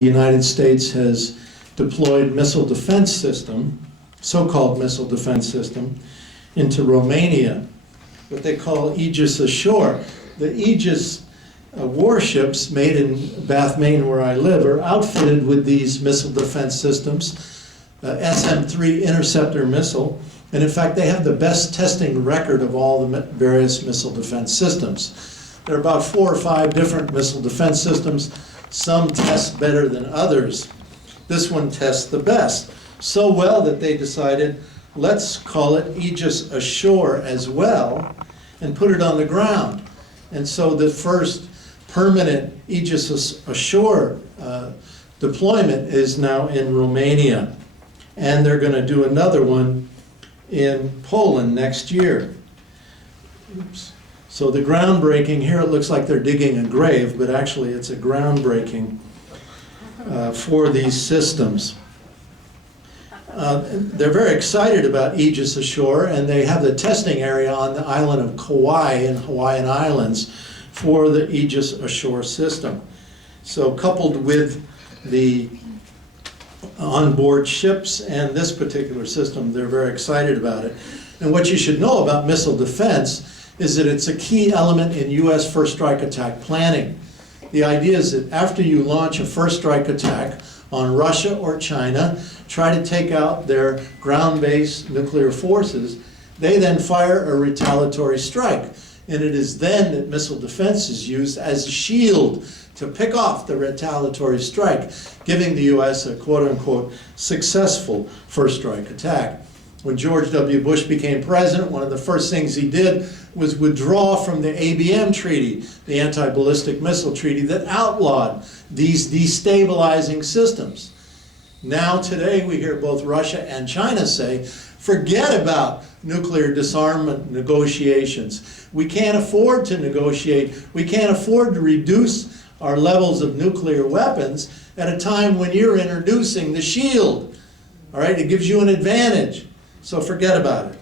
The United States has deployed missile defense system, so-called missile defense system, into Romania, what they call Aegis Ashore. The Aegis warships made in Bath, Maine, where I live, are outfitted with these missile defense systems, SM-3 interceptor missile, and in fact they have the best testing record of all the various missile defense systems. There are about 4 or 5 different missile defense systems. Some test better than others. This one tests the best. So well that they decided, let's call it Aegis Ashore as well, and put it on the ground. And so the first permanent Aegis Ashore deployment is now in Romania. And they're going to do another one in Poland next year. Oops. So the groundbreaking, here it looks like they're digging a grave, but actually it's a groundbreaking for these systems. They're very excited about Aegis Ashore, and they have the testing area on the island of Kauai in Hawaiian Islands for the Aegis Ashore system. So coupled with the onboard ships and this particular system, they're very excited about it. And what you should know about missile defense is that it's a key element in U.S. first strike attack planning. The idea is that after you launch a first strike attack on Russia or China, try to take out their ground-based nuclear forces, they then fire a retaliatory strike. And it is then that missile defense is used as a shield to pick off the retaliatory strike, giving the U.S. a quote-unquote successful first strike attack. When George W. Bush became president, one of the first things he did was withdraw from the ABM treaty, the anti-ballistic missile treaty that outlawed these destabilizing systems. Now today we hear both Russia and China say, forget about nuclear disarmament negotiations. We can't afford to negotiate. We can't afford to reduce our levels of nuclear weapons at a time when you're introducing the shield. All right, it gives you an advantage. So forget about it.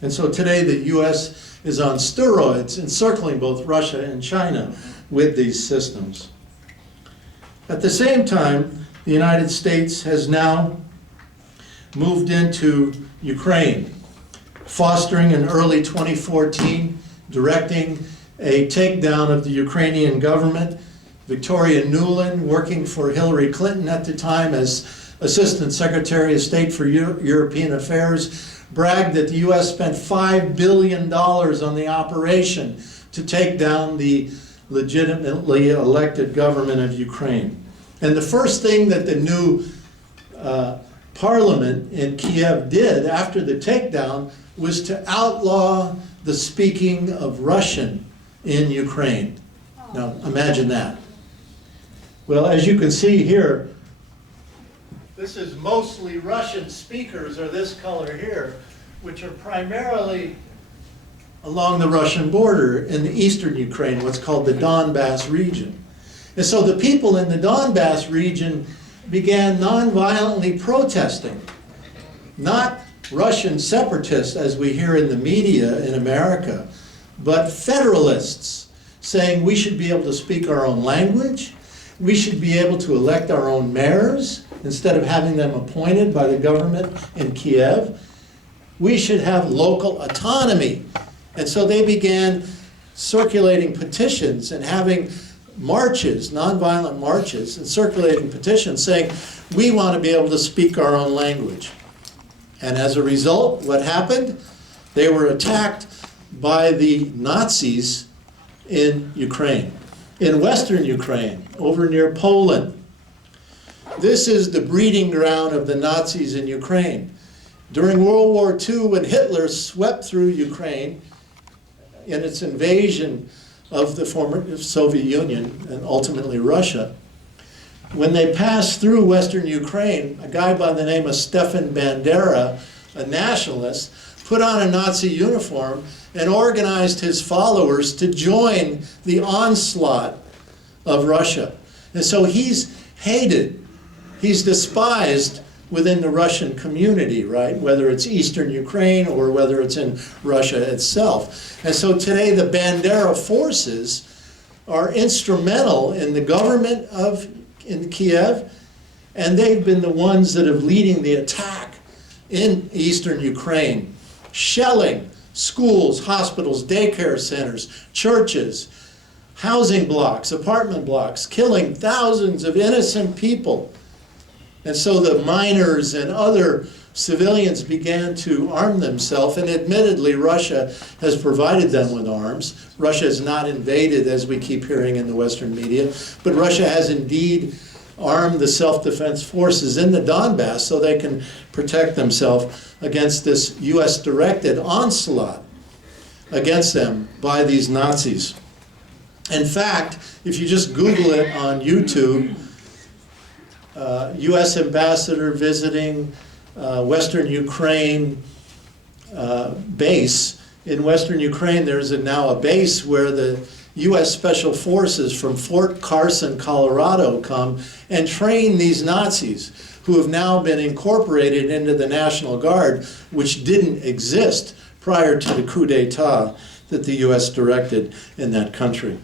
And so today the U.S. is on steroids, encircling both Russia and China with these systems. At the same time, the United States has now moved into Ukraine, fostering in early 2014, directing a takedown of the Ukrainian government. Victoria Nuland, working for Hillary Clinton at the time as Assistant Secretary of State for European Affairs, bragged that the U.S. spent $5 billion on the operation to take down the legitimately elected government of Ukraine. And the first thing that the new parliament in Kiev did after the takedown was to outlaw the speaking of Russian in Ukraine. Now imagine that. Well, as you can see here, this is mostly Russian speakers, or this color here, which are primarily along the Russian border in the eastern Ukraine, what's called the Donbass region. And so the people in the Donbass region began non-violently protesting, not Russian separatists as we hear in the media in America, but federalists saying we should be able to speak our own language, we should be able to elect our own mayors instead of having them appointed by the government in Kiev. We should have local autonomy. And so they began circulating petitions and having marches, nonviolent marches, and circulating petitions saying, we want to be able to speak our own language. And as a result, what happened? They were attacked by the Nazis in Ukraine, in western Ukraine, over near Poland. This is the breeding ground of the Nazis in Ukraine. During World War II, when Hitler swept through Ukraine in its invasion of the former Soviet Union and ultimately Russia, when they passed through western Ukraine, a guy by the name of Stefan Bandera, a nationalist, put on a Nazi uniform and organized his followers to join the onslaught of Russia. And so he's hated. He's despised within the Russian community, right? Whether it's eastern Ukraine or whether it's in Russia itself. And so today the Bandera forces are instrumental in the government in Kiev And they've been the ones that have leading the attack in eastern Ukraine, shelling schools, hospitals, daycare centers, churches, housing blocks, apartment blocks, killing thousands of innocent people. And so the miners and other civilians began to arm themselves, and admittedly Russia has provided them with arms. Russia has not invaded, as we keep hearing in the Western media, but Russia has indeed armed the self-defense forces in the Donbass so they can protect themselves against this US-directed onslaught against them by these Nazis. In fact, if you just Google it on YouTube, US ambassador visiting Western Ukraine base. In Western Ukraine, there's now a base where the US Special Forces from Fort Carson, Colorado come and train these Nazis who have now been incorporated into the National Guard, which didn't exist prior to the coup d'etat that the US directed in that country.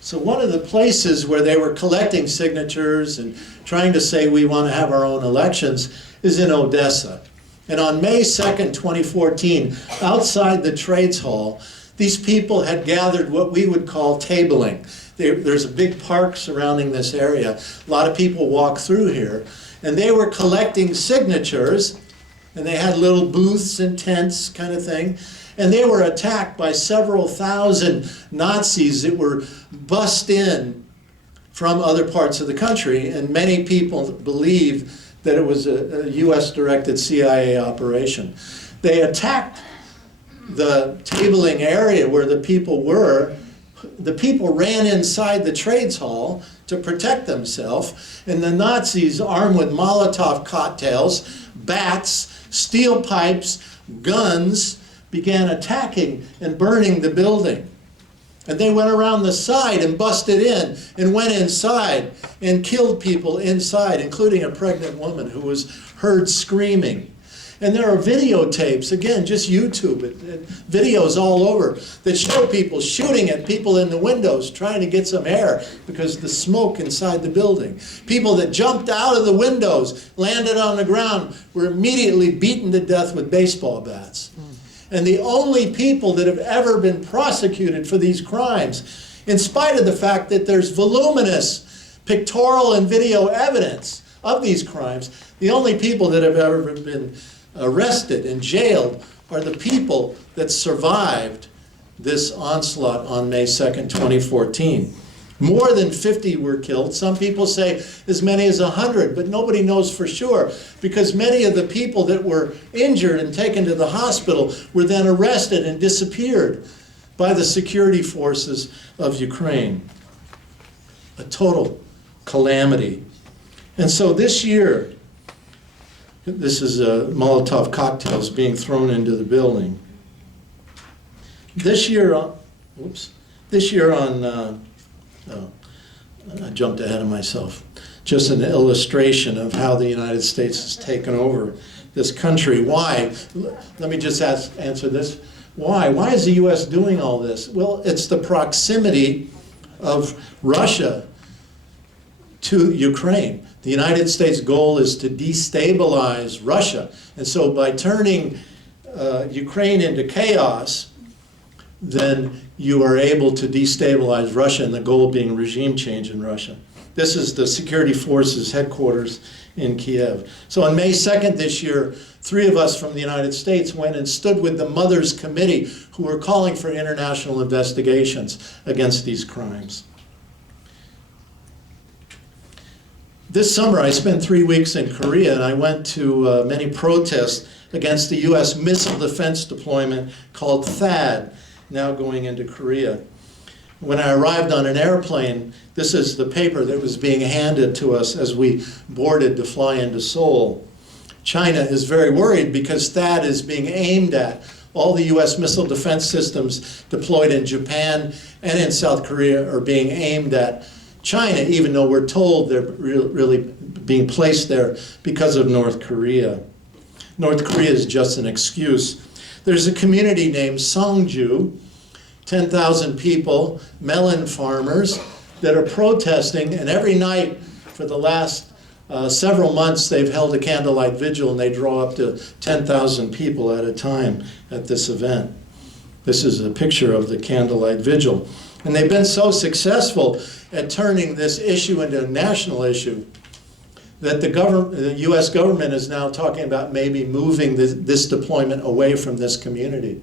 So one of the places where they were collecting signatures and trying to say we want to have our own elections is in Odessa. And on May 2nd, 2014, outside the Trades Hall, these people had gathered what we would call tabling. There's a big park surrounding this area. A lot of people walk through here. And they were collecting signatures, and they had little booths and tents kind of thing. And they were attacked by several thousand Nazis that were bussed in from other parts of the country. And many people believe that it was a US-directed CIA operation. They attacked the tabling area where the people were. The people ran inside the trades hall to protect themselves, and the Nazis, armed with Molotov cocktails, bats, steel pipes, guns, began attacking and burning the building. And they went around the side and busted in and went inside and killed people inside, including a pregnant woman who was heard screaming. And there are videotapes, again, just YouTube it, videos all over that show people shooting at people in the windows trying to get some air because of the smoke inside the building. People that jumped out of the windows, landed on the ground, were immediately beaten to death with baseball bats. And the only people that have ever been prosecuted for these crimes, in spite of the fact that there's voluminous pictorial and video evidence of these crimes, the only people that have ever been arrested and jailed are the people that survived this onslaught on May 2nd, 2014. More than 50 were killed. Some people say as many as 100, but nobody knows for sure because many of the people that were injured and taken to the hospital were then arrested and disappeared by the security forces of Ukraine. A total calamity. And so this year, this is Molotov cocktails being thrown into the building. This year on, I jumped ahead of myself. Just an illustration of how the United States has taken over this country. Why? Let me just answer this. Why? Why is the U.S. doing all this? Well, it's the proximity of Russia to Ukraine. The United States' goal is to destabilize Russia. And so by turning Ukraine into chaos, then you are able to destabilize Russia, and the goal being regime change in Russia. This is the security forces headquarters in Kiev. So on May 2nd this year, 3 of us from the United States went and stood with the Mothers Committee, who were calling for international investigations against these crimes. This summer I spent 3 weeks in Korea, and I went to many protests against the US missile defense deployment called THAAD, now going into Korea. When I arrived on an airplane, this is the paper that was being handed to us as we boarded to fly into Seoul. China is very worried because THAAD is being aimed at. All the US missile defense systems deployed in Japan and in South Korea are being aimed at China, even though we're told they're really being placed there because of North Korea. North Korea is just an excuse. There's a community named Songju, 10,000 people, melon farmers, that are protesting, and every night for the last several months, they've held a candlelight vigil, and they draw up to 10,000 people at a time at this event. This is a picture of the candlelight vigil. And they've been so successful at turning this issue into a national issue that the U.S. government is now talking about maybe moving this deployment away from this community.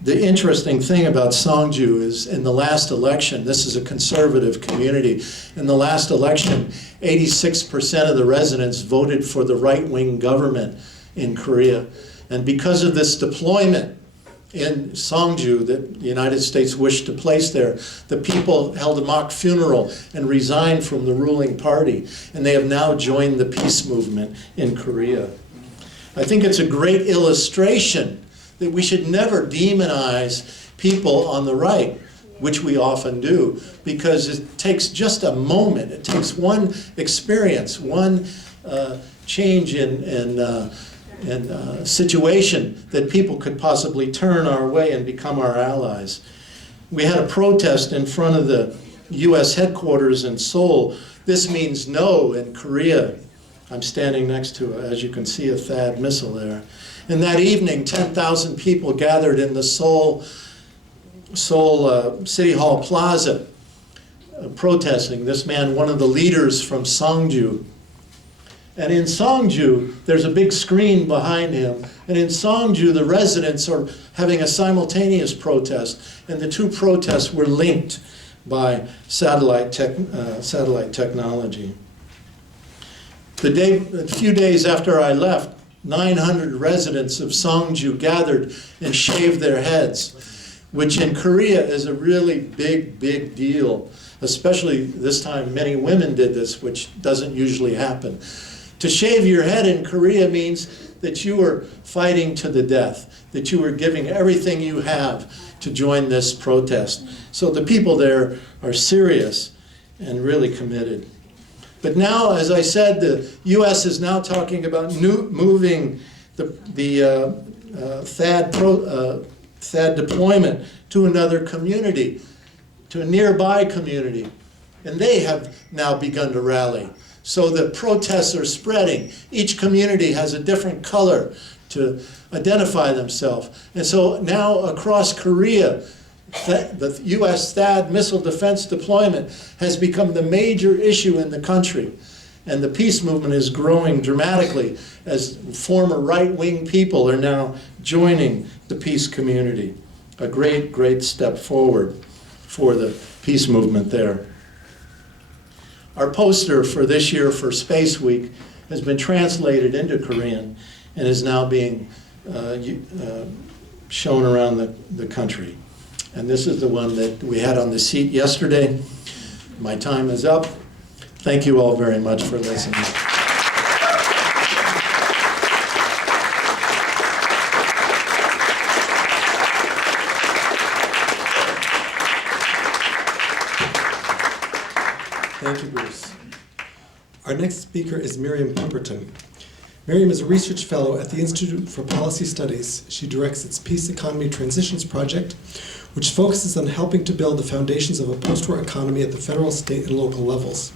The interesting thing about Songju is in the last election, this is a conservative community, in the last election, 86% of the residents voted for the right-wing government in Korea. And because of this deployment in Songju that the United States wished to place there, the people held a mock funeral and resigned from the ruling party. And they have now joined the peace movement in Korea. I think it's a great illustration that we should never demonize people on the right, which we often do, because it takes just a moment. It takes one experience, one change in situation that people could possibly turn our way and become our allies. We had a protest in front of the U.S. headquarters in Seoul. This means no in Korea. I'm standing next to, as you can see, a THAAD missile there. And that evening, 10,000 people gathered in the Seoul City Hall Plaza protesting. This man, one of the leaders from Songju. And in Songju, there's a big screen behind him. And in Songju, the residents are having a simultaneous protest. And the two protests were linked by satellite technology. A few days after I left, 900 residents of Songju gathered and shaved their heads, which in Korea is a really big, big deal. Especially this time, many women did this, which doesn't usually happen. To shave your head in Korea means that you were fighting to the death, that you were giving everything you have to join this protest. So the people there are serious and really committed. But now, as I said, the U.S. is now talking about moving the THAAD deployment to another community, to a nearby community. And they have now begun to rally. So the protests are spreading. Each community has a different color to identify themselves. And so now across Korea, the U.S. THAAD missile defense deployment has become the major issue in the country. And the peace movement is growing dramatically as former right-wing people are now joining the peace community. A great, great step forward for the peace movement there. Our poster for this year for Space Week has been translated into Korean and is now being shown around the country. And this is the one that we had on the seat yesterday. My time is up. Thank you all very much for listening. Thank you, Bruce. Our next speaker is Miriam Pemberton. Miriam is a research fellow at the Institute for Policy Studies. She directs its Peace Economy Transitions Project, which focuses on helping to build the foundations of a post-war economy at the federal, state, and local levels.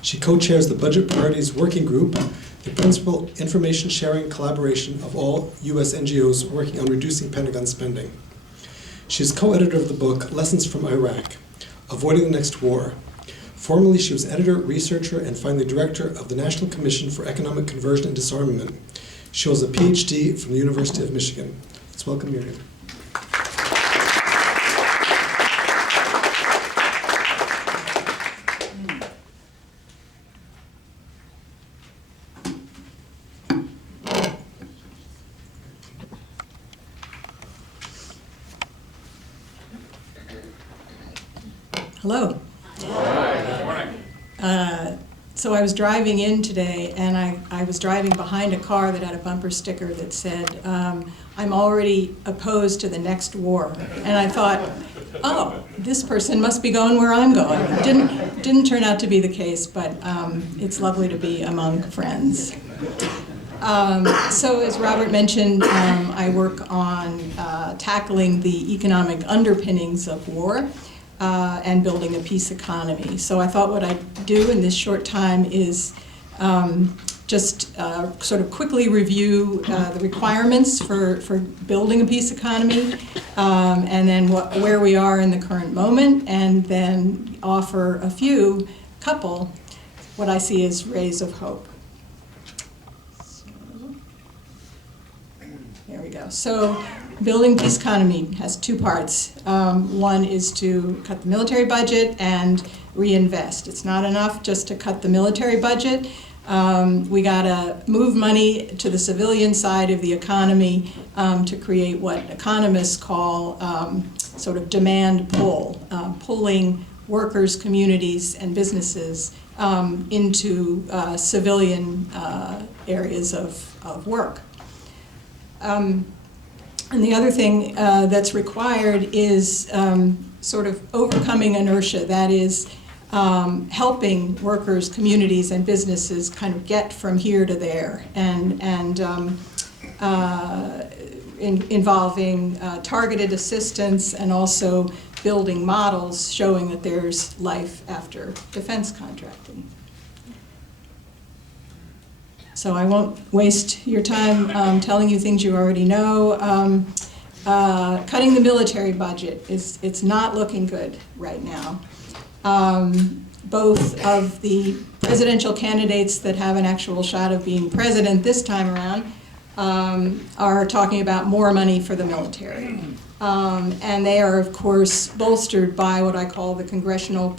She co-chairs the Budget Priorities Working Group, the principal information sharing collaboration of all U.S. NGOs working on reducing Pentagon spending. She is co-editor of the book Lessons from Iraq, Avoiding the Next War. Formerly, she was editor, researcher, and finally director of the National Commission for Economic Conversion and Disarmament. She holds a PhD from the University of Michigan. Let's welcome Miriam. Hello. So I was driving in today, and I was driving behind a car that had a bumper sticker that said, I'm already opposed to the next war. And I thought, oh, this person must be going where I'm going. Didn't turn out to be the case, but it's lovely to be among friends. So as Robert mentioned, I work on tackling the economic underpinnings of war and building a peace economy. So I thought what I'd do in this short time is just sort of quickly review the requirements for building a peace economy, and then where we are in the current moment, and then offer a couple, what I see as rays of hope. There we go. So building peace economy has two parts. One is to cut the military budget and reinvest. It's not enough just to cut the military budget. We gotta move money to the civilian side of the economy to create what economists call sort of demand pull, pulling workers, communities, and businesses into civilian areas of work. And the other thing that's required is sort of overcoming inertia, that is, helping workers, communities, and businesses kind of get from here to there, and involving targeted assistance and also building models showing that there's life after defense contracting. So I won't waste your time telling you things you already know. Cutting the military budget it's not looking good right now. Both of the presidential candidates that have an actual shot of being president this time around are talking about more money for the military. And they are, of course, bolstered by what I call the congressional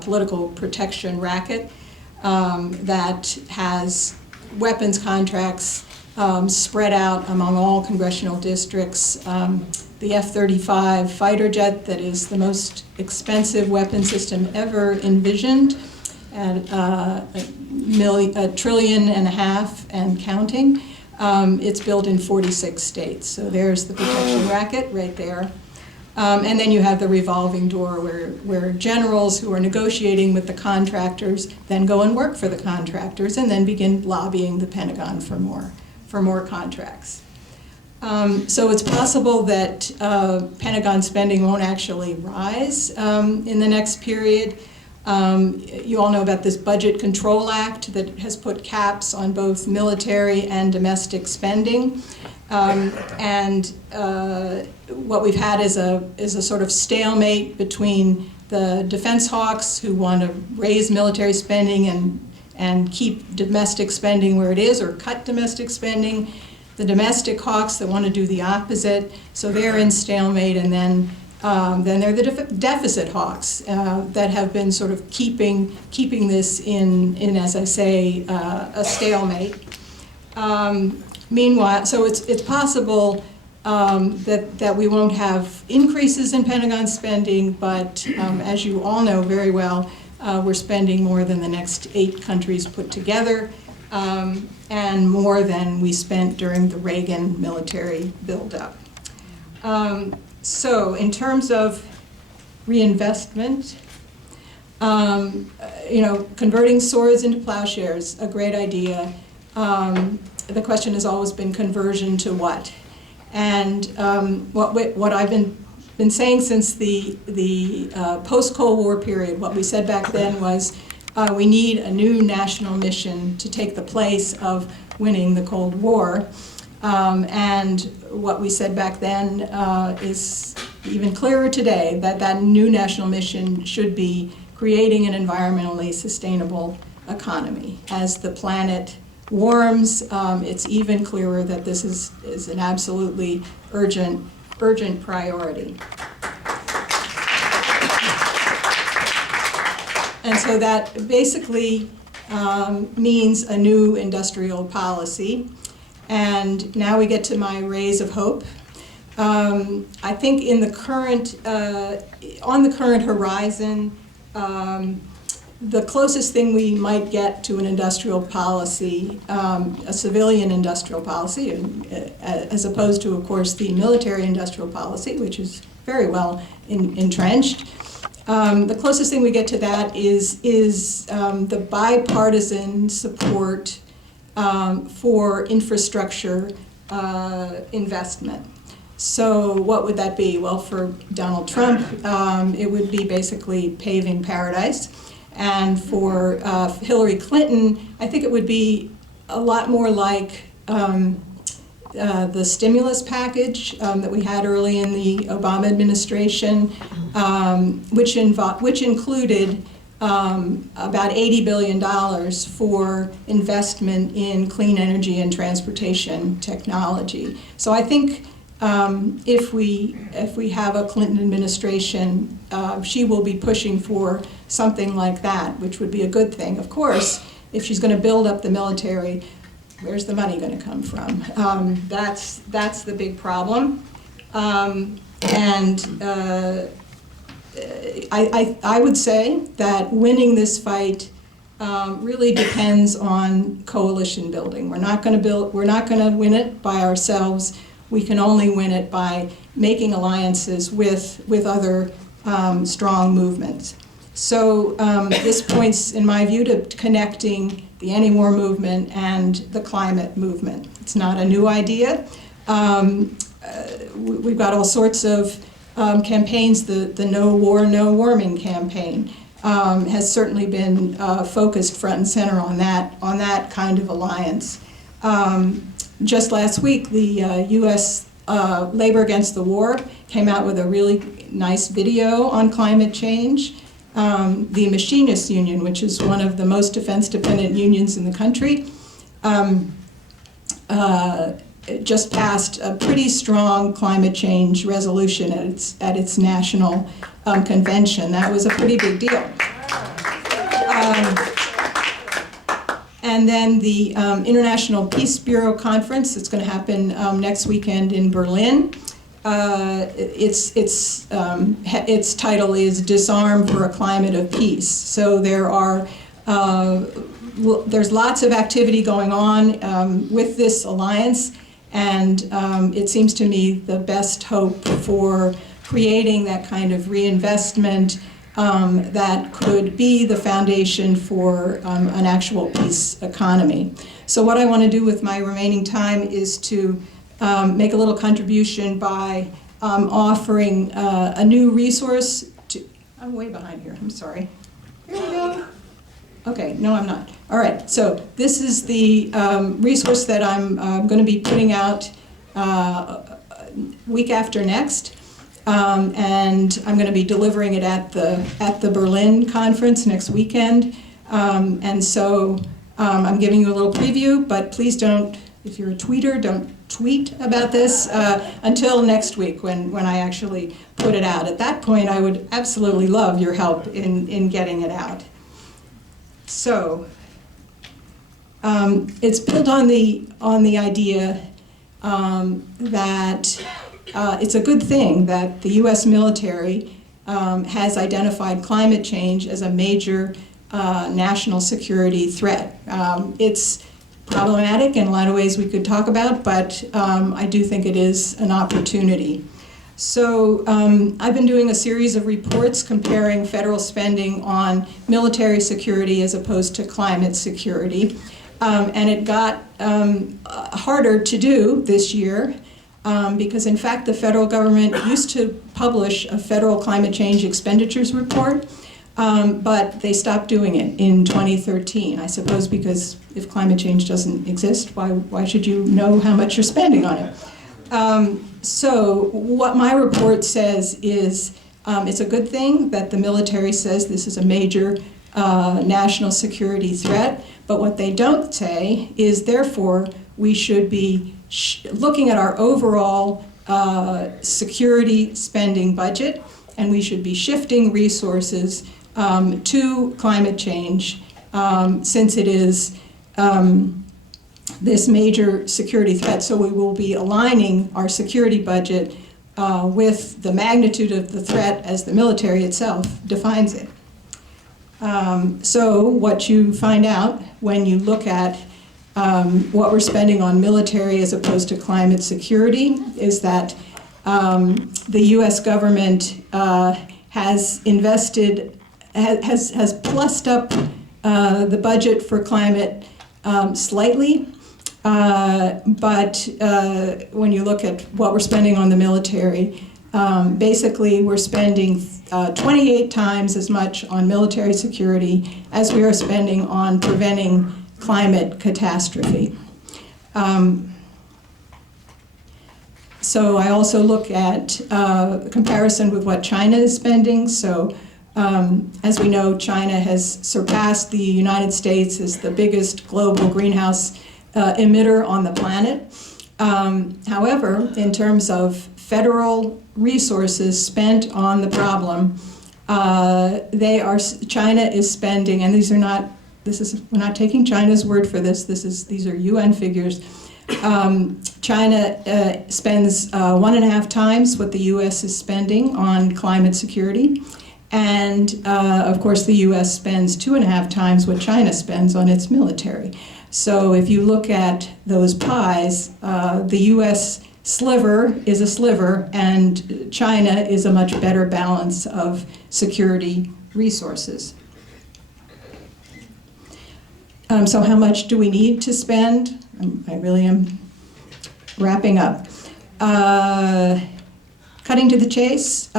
political protection racket that has weapons contracts spread out among all congressional districts. The F-35 fighter jet that is the most expensive weapon system ever envisioned at $1.5 trillion and counting. It's built in 46 states, so there's the protection racket right there. And then you have the revolving door where generals who are negotiating with the contractors then go and work for the contractors and then begin lobbying the Pentagon for more contracts. So it's possible that Pentagon spending won't actually rise in the next period. You all know about this Budget Control Act that has put caps on both military and domestic spending. And what we've had is a sort of stalemate between the defense hawks who want to raise military spending and keep domestic spending where it is or cut domestic spending, the domestic hawks that want to do the opposite, so they're in stalemate, and then there are the deficit hawks that have been sort of keeping this in as I say, a stalemate. Meanwhile, so it's possible that we won't have increases in Pentagon spending, but as you all know very well, we're spending more than the next 8 countries put together. And more than we spent during the Reagan military buildup. So in terms of reinvestment, converting swords into plowshares, a great idea. The question has always been conversion to what? And what I've been saying since the post-Cold War period, what we said back then was we need a new national mission to take the place of winning the Cold War. And what we said back then is even clearer today, that new national mission should be creating an environmentally sustainable economy. As the planet warms, it's even clearer that this is an absolutely urgent priority. And so that basically means a new industrial policy. And now we get to my rays of hope. I think in the current, on the current horizon, the closest thing we might get to an industrial policy, a civilian industrial policy, as opposed to, of course, the military industrial policy, which is very well entrenched. The closest thing we get to that is the bipartisan support for infrastructure investment. So what would that be? Well, for Donald Trump, it would be basically paving paradise. And for Hillary Clinton, I think it would be a lot more like the stimulus package that we had early in the Obama administration, which included about $80 billion for investment in clean energy and transportation technology. So I think if we have a Clinton administration, she will be pushing for something like that, which would be a good thing. Of course, if she's going to build up the military, where's the money going to come from? That's the big problem. I would say that winning this fight really depends on coalition building. We're not going to win it by ourselves. We can only win it by making alliances with other strong movements. So this points, in my view, to connecting the anti-war movement and the climate movement. It's not a new idea. We've got all sorts of campaigns. The No War, No Warming campaign has certainly been focused front and center on that kind of alliance. Just last week, the U.S. Labor Against the War came out with a really nice video on climate change. The Machinists Union, which is one of the most defense-dependent unions in the country, just passed a pretty strong climate change resolution at its national convention. That was a pretty big deal. And then the International Peace Bureau Conference, it's going to happen next weekend in Berlin. Its title is Disarm for a Climate of Peace. So there's lots of activity going on with this alliance, and it seems to me the best hope for creating that kind of reinvestment that could be the foundation for an actual peace economy. So what I want to do with my remaining time is to make a little contribution by offering a new resource to, I'm way behind here, I'm sorry. Here we go. Okay, no, I'm not. All right, so this is the resource that I'm going to be putting out week after next. And I'm going to be delivering it at the Berlin conference next weekend. And so I'm giving you a little preview, but please don't, if you're a tweeter, don't tweet about this until next week when I actually put it out. At that point, I would absolutely love your help in getting it out. So it's built on the idea that it's a good thing that the U.S. military has identified climate change as a major national security threat. It's problematic in a lot of ways we could talk about, but I do think it is an opportunity. So I've been doing a series of reports comparing federal spending on military security as opposed to climate security. And it got harder to do this year because, in fact, the federal government used to publish a federal climate change expenditures report, but they stopped doing it in 2013. I suppose because if climate change doesn't exist, why should you know how much you're spending on it? So what my report says is it's a good thing that the military says this is a major national security threat, but what they don't say is therefore we should be looking at our overall security spending budget, and we should be shifting resources to climate change since it is this major security threat. So we will be aligning our security budget with the magnitude of the threat as the military itself defines it. So what you find out when you look at what we're spending on military as opposed to climate security is that the U.S. government has invested, has plussed up the budget for climate slightly, But when you look at what we're spending on the military, basically we're spending 28 times as much on military security as we are spending on preventing climate catastrophe. So I also look at comparison with what China is spending. So as we know, China has surpassed the United States as the biggest global greenhouse emitter on the planet. However, in terms of federal resources spent on the problem, China is spending, and we're not taking China's word for this, these are UN figures. China spends 1.5 times what the US is spending on climate security. And of course, the US spends 2.5 times what China spends on its military. So if you look at those pies, the US sliver is a sliver, and China is a much better balance of security resources. So how much do we need to spend? I really am wrapping up. Cutting to the chase,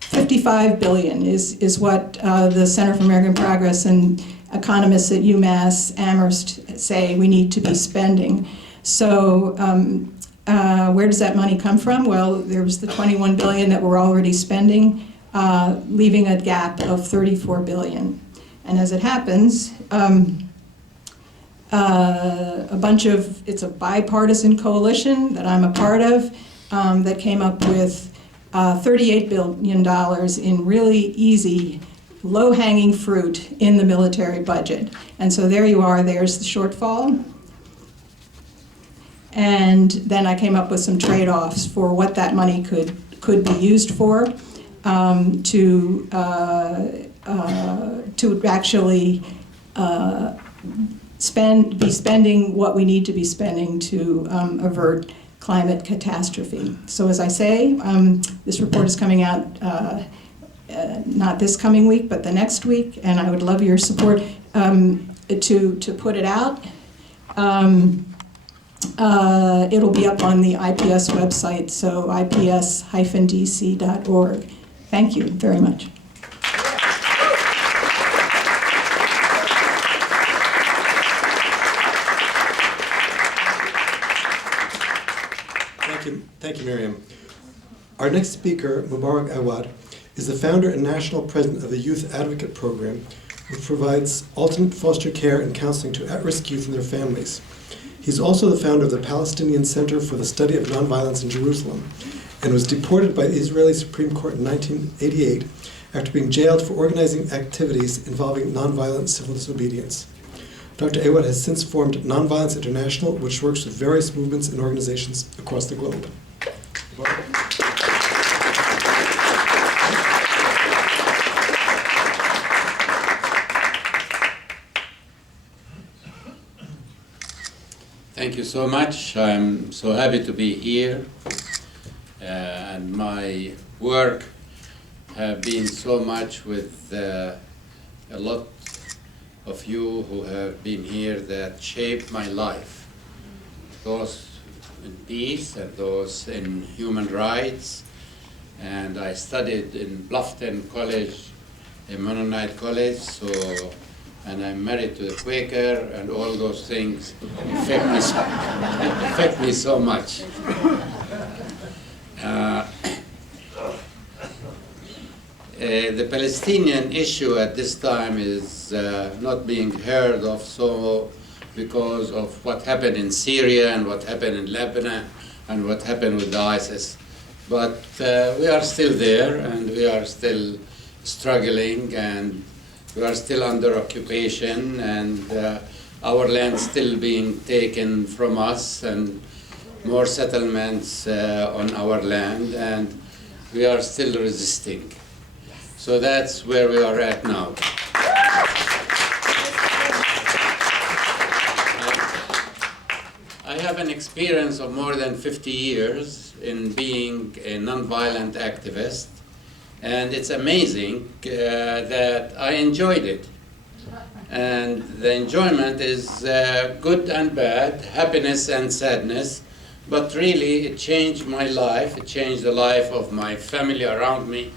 55 billion is what the Center for American Progress and economists at UMass Amherst say we need to be spending. So where does that money come from? Well, there was the 21 billion that we're already spending, leaving a gap of 34 billion. And as it happens, it's a bipartisan coalition that I'm a part of that came up with $38 billion in really easy, low-hanging fruit in the military budget. And so there you are, there's the shortfall. And then I came up with some trade-offs for what that money could be used for to actually be spending what we need to be spending to avert climate catastrophe. So as I say, this report is coming out not this coming week, but the next week, and I would love your support to put it out. It'll be up on the IPS website, so ips-dc.org. Thank you very much. Thank you, Miriam. Our next speaker, Mubarak Awad, is the founder and national president of the Youth Advocate Program, which provides alternate foster care and counseling to at-risk youth and their families. He's also the founder of the Palestinian Center for the Study of Nonviolence in Jerusalem, and was deported by the Israeli Supreme Court in 1988 after being jailed for organizing activities involving nonviolent civil disobedience. Dr. Awad has since formed Nonviolence International, which works with various movements and organizations across the globe. Thank you so much. I'm so happy to be here. And my work have been so much with a lot of you who have been here that shaped my life. Those in peace and those in human rights. And I studied in Bluffton College, a Mennonite college, and I'm married to a Quaker, and all those things affect me so much. The Palestinian issue at this time is not being heard of so because of what happened in Syria and what happened in Lebanon and what happened with the ISIS. But we are still there, and we are still struggling, and we are still under occupation, and our land still being taken from us, and more settlements on our land, and we are still resisting. So that's where we are at now. I have an experience of more than 50 years in being a nonviolent activist, and it's amazing that I enjoyed it. And the enjoyment is good and bad, happiness and sadness. But really, it changed my life. It changed the life of my family around me.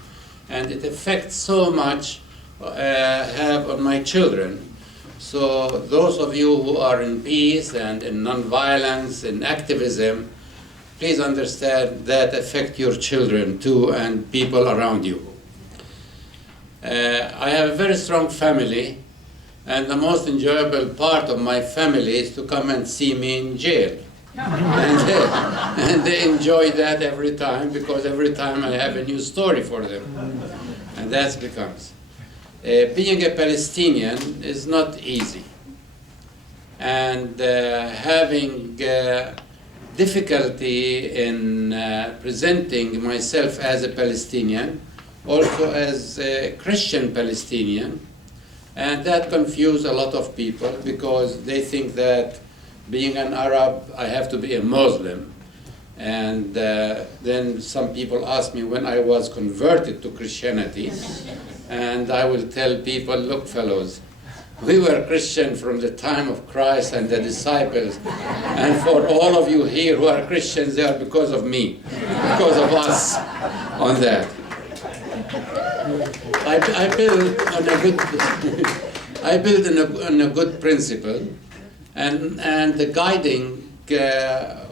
And it affects so much have on my children. So those of you who are in peace and in nonviolence, in activism, please understand that affect your children too and people around you. I have a very strong family, and the most enjoyable part of my family is to come and see me in jail. And they enjoy that every time, because every time I have a new story for them. And that's becomes. Being a Palestinian is not easy. And having difficulty in presenting myself as a Palestinian, also as a Christian Palestinian, and that confused a lot of people because they think that being an Arab, I have to be a Muslim. And then some people ask me when I was converted to Christianity, and I will tell people, look fellows, we were Christian from the time of Christ and the disciples, and for all of you here who are Christians, they are because of me, because of us on that. I build on a good, I build on a good principle, and the guiding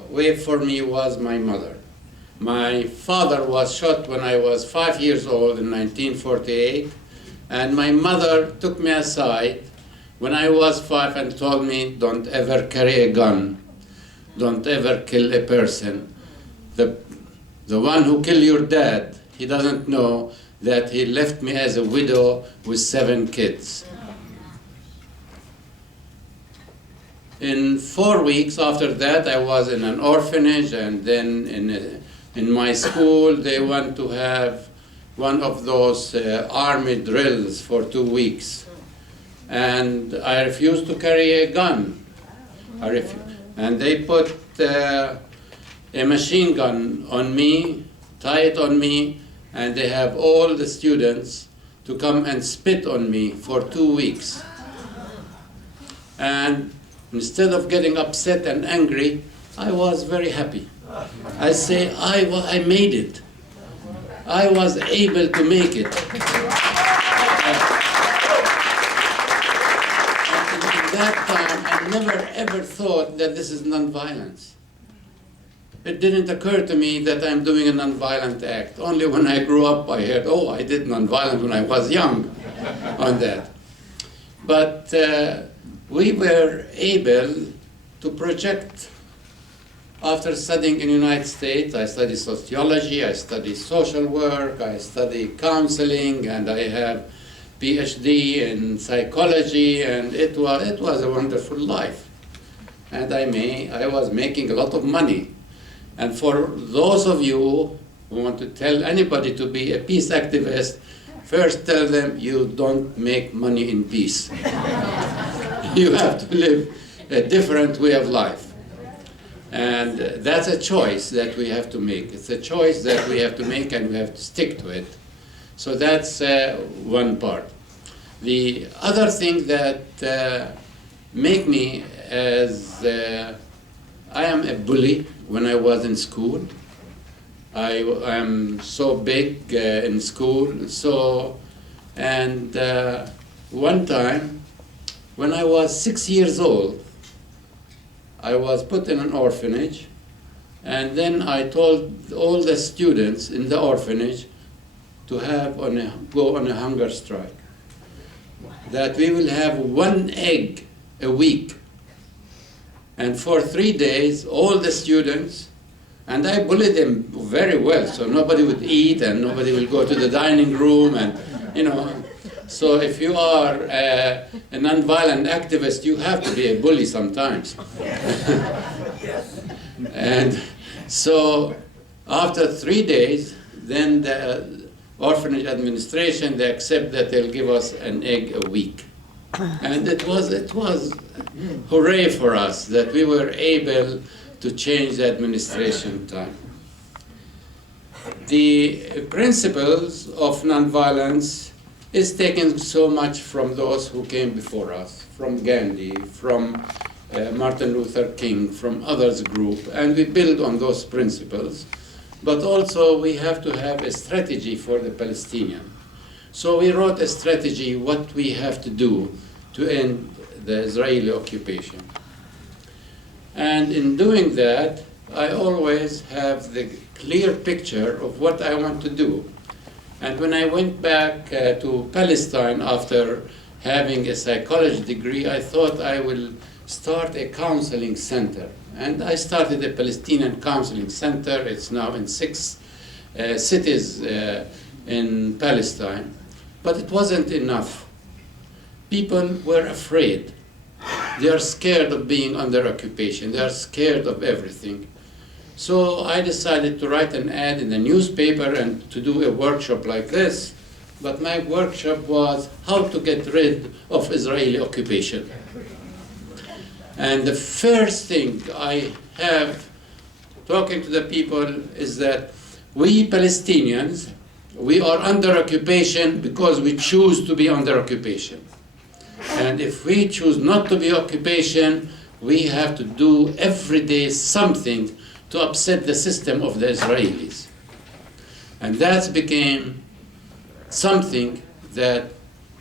way for me was my mother. My father was shot when I was 5 years old in 1948, and my mother took me aside when I was 5 and told me, don't ever carry a gun, don't ever kill a person. The one who killed your dad, he doesn't know that he left me as a widow with 7 kids. In 4 weeks after that, I was in an orphanage, and then in my school, they want to have one of those army drills for 2 weeks. And I refused to carry a gun. And they put a machine gun on me, tie it on me, and they have all the students to come and spit on me for 2 weeks. And instead of getting upset and angry, I was very happy. I say, I made it. I was able to make it. And in that time, I never ever thought that this is nonviolence. It didn't occur to me that I'm doing a nonviolent act. Only when I grew up, I heard, oh, I did nonviolent when I was young on that. But we were able to project. After studying in the United States, I studied sociology, I studied social work, I studied counseling, and I have PhD in psychology, and it was a wonderful life. And I was making a lot of money. And for those of you who want to tell anybody to be a peace activist, first tell them you don't make money in peace. You have to live a different way of life. And that's a choice that we have to make. It's a choice that we have to make, and we have to stick to it. So that's one part. The other thing that make me as I am a bully when I was in school. I am so big in school. And one time, when I was 6 years old, I was put in an orphanage, and then I told all the students in the orphanage to go on a hunger strike. That we will have 1 egg a week. And for 3 days, all the students, and I bullied them very well, so nobody would eat and nobody will go to the dining room, and So if you are a nonviolent activist, you have to be a bully sometimes. And so after 3 days, then the orphanage administration, they accept that they'll give us an egg a week. And it was hooray for us that we were able to change the administration time. The principles of nonviolence is taking so much from those who came before us, from Gandhi, from Martin Luther King, from others group, and we build on those principles. But also we have to have a strategy for the Palestinian. So we wrote a strategy, what we have to do to end the Israeli occupation. And in doing that, I always have the clear picture of what I want to do. And when I went back to Palestine after having a psychology degree, I thought I will start a counseling center. And I started a Palestinian counseling center. It's now in 6 cities in Palestine. But it wasn't enough. People were afraid. They are scared of being under occupation. They are scared of everything. So I decided to write an ad in the newspaper and to do a workshop like this. But my workshop was how to get rid of Israeli occupation. And the first thing I have talking to the people is that we Palestinians, we are under occupation because we choose to be under occupation. And if we choose not to be occupation, we have to do every day something to upset the system of the Israelis. And that became something that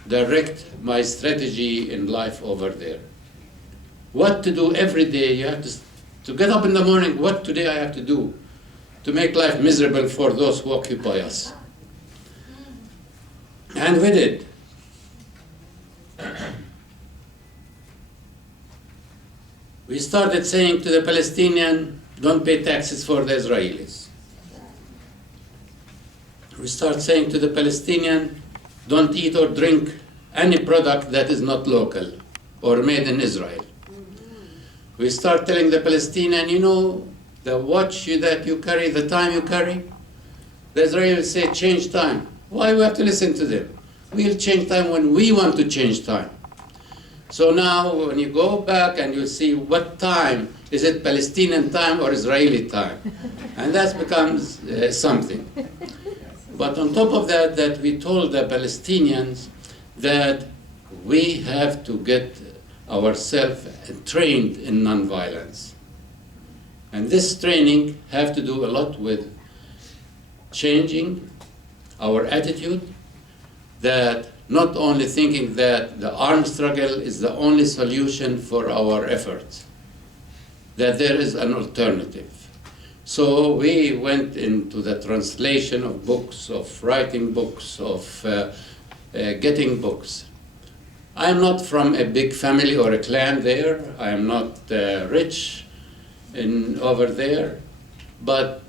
direct my strategy in life over there. What to do every day, you have to get up in the morning, what today I have to do to make life miserable for those who occupy us. And we did. We started saying to the Palestinian, don't pay taxes for the Israelis. We start saying to the Palestinian, don't eat or drink any product that is not local or made in Israel. We start telling the Palestinian, you know, the watch that you carry, the time you carry, the Israelis say change time. Why do we have to listen to them? We'll change time when we want to change time. So now when you go back and you see what time, is it Palestinian time or Israeli time? And that becomes something. But on top of that, that we told the Palestinians that we have to get ourselves trained in nonviolence. And this training have to do a lot with changing our attitude, that not only thinking that the armed struggle is the only solution for our efforts, that there is an alternative. So we went into the translation of books, of writing books, of getting books. I am not from a big family or a clan there. I am not rich over there. But,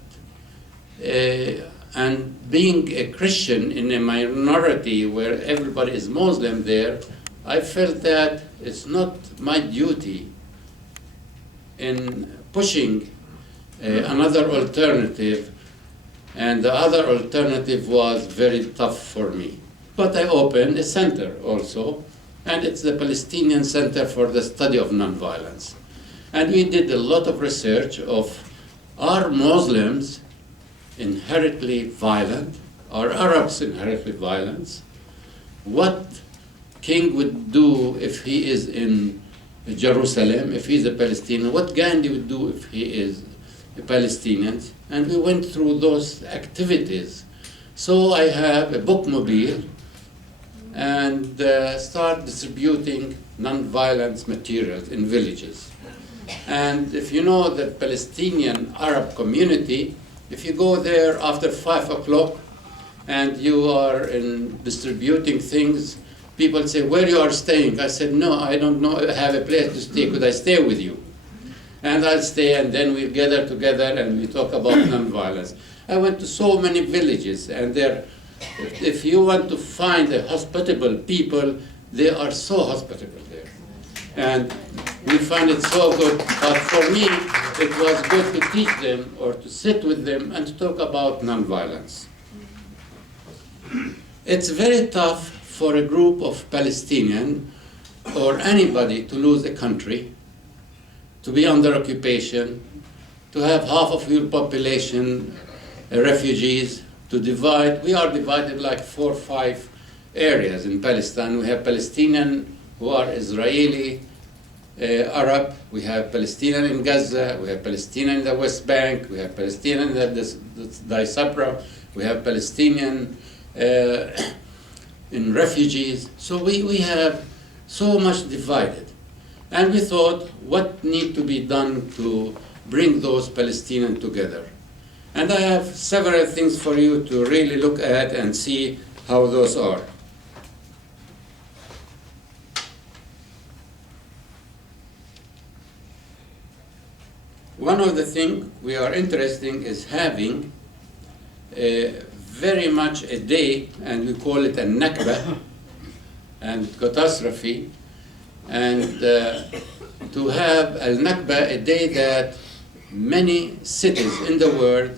and being a Christian in a minority where everybody is Muslim there, I felt that it's not my duty in pushing another alternative, and the other alternative was very tough for me. But I opened a center also, and it's the Palestinian Center for the Study of Nonviolence. And we did a lot of research of, are Muslims inherently violent? Are Arabs inherently violent? What king would do if he is in Jerusalem, if he's a Palestinian? What Gandhi would do if he is a Palestinian? And we went through those activities. So I have a bookmobile and start distributing non-violence materials in villages. And if you know the Palestinian Arab community, if you go there after 5 o'clock and you are distributing things, people say, where you are staying? I said, no, I don't know, I have a place to stay. Could I stay with you? And I'll stay, and then we gather together and we talk about nonviolence. I went to so many villages, and there, if you want to find a hospitable people, they are so hospitable there. And we find it so good. But for me, it was good to teach them or to sit with them and to talk about nonviolence. It's very tough for a group of Palestinians or anybody to lose a country, to be under occupation, to have half of your population refugees, to divide. We are divided like 4 or 5 areas in Palestine. We have Palestinian who are Israeli, Arab, we have Palestinian in Gaza, we have Palestinian in the West Bank, we have Palestinian in the diaspora, we have Palestinian in refugees. So we have so much divided. And we thought, what need to be done to bring those Palestinians together? And I have several things for you to really look at and see how those are. One of the things we are interested in is having very much a day, and we call it a Nakba, and catastrophe, and to have al-Nakba, a day that many cities in the world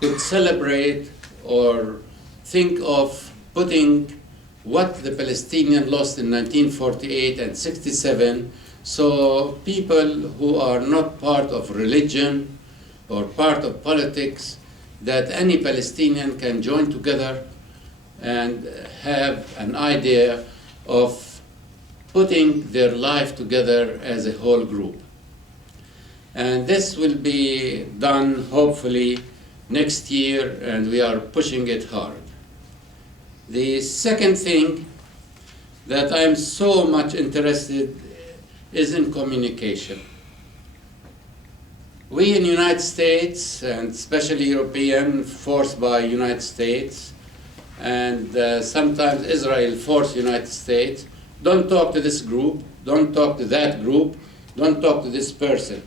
could celebrate or think of putting what the Palestinians lost in 1948 and 67, so people who are not part of religion or part of politics, that any Palestinian can join together and have an idea of putting their life together as a whole group. And this will be done hopefully next year, and we are pushing it hard. The second thing that I'm so much interested is in communication. We in the United States, and especially European, forced by United States, and sometimes Israel forced United States, don't talk to this group, don't talk to that group, don't talk to this person.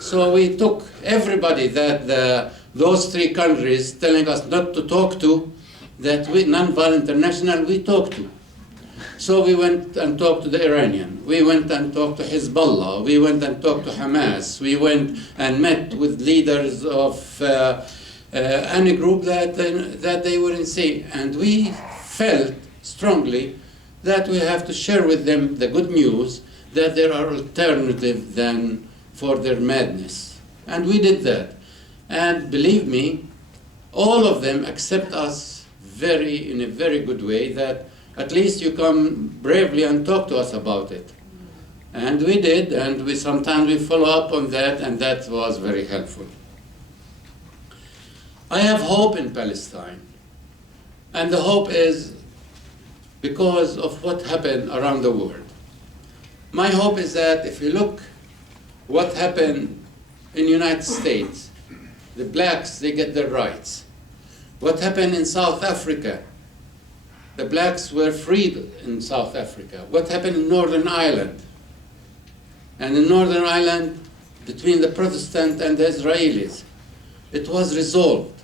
So we took everybody that those three countries telling us not to talk to, that we, Nonviolent International, we talk to. So we went and talked to the Iranian. We went and talked to Hezbollah. We went and talked to Hamas. We went and met with leaders of any group that they wouldn't see. And we felt strongly that we have to share with them the good news that there are alternatives than for their madness. And we did that. And believe me, all of them accept us in a very good way, that at least you come bravely and talk to us about it. And we did, and sometimes we follow up on that, and that was very helpful. I have hope in Palestine. And the hope is because of what happened around the world. My hope is that if you look what happened in the United States, the blacks, they get their rights. What happened in South Africa? The blacks were freed in South Africa. What happened in Northern Ireland? And in Northern Ireland, between the Protestants and the Israelis, it was resolved.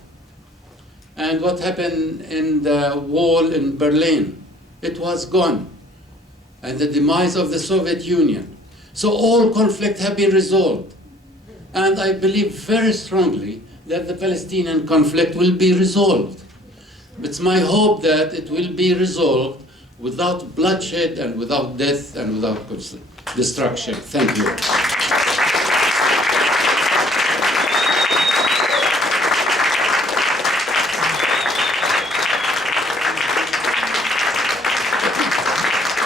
And what happened in the wall in Berlin? It was gone. And the demise of the Soviet Union. So all conflict have been resolved. And I believe very strongly that the Palestinian conflict will be resolved. It's my hope that it will be resolved without bloodshed and without death and without destruction. Thank you.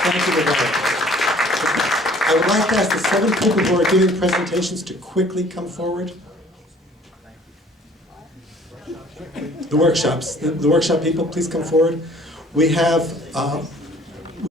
Thank you, Mubarak. I would like to ask the 7 people who are giving presentations to quickly come forward. The workshop people, please come forward. We have